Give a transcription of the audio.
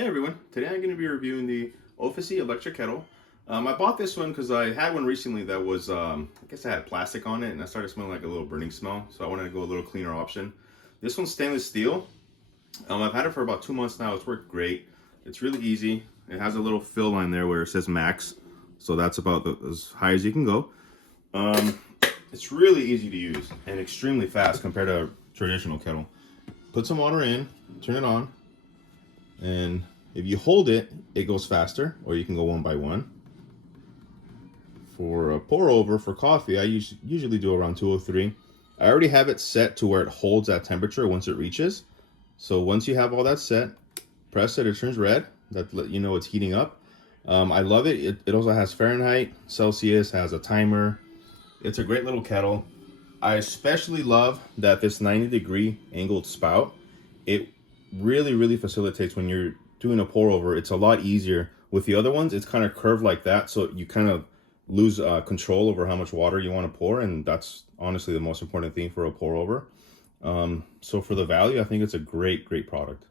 Hey everyone, today I'm going to be reviewing the Offacy electric kettle. I bought this one because I had one recently that was, I guess I had plastic on it and I started smelling like a little burning smell, so I wanted to go a little cleaner option. This one's stainless steel. I've had it for about 2 months now. It's worked great. It's really easy. It has a little fill line there where it says max, so that's about as high as you can go. It's really easy to use and extremely fast compared to a traditional kettle. Put some water in, turn it on, and if you hold it, it goes faster, or you can go one by one. For a pour over for coffee, I usually do around 203. I already have it set to where it holds that temperature once it reaches. So once you have all that set, press it, it turns red. That let you know it's heating up. I love it. It also has Fahrenheit, Celsius, has a timer. It's a great little kettle. I especially love that this 90-degree angled spout. It really facilitates when you're doing a pour over. It's a lot easier. With the other ones, it's kind of curved like that, so you kind of lose control over how much water you want to pour, and that's honestly the most important thing for a pour over. So for the value, I think it's a great product.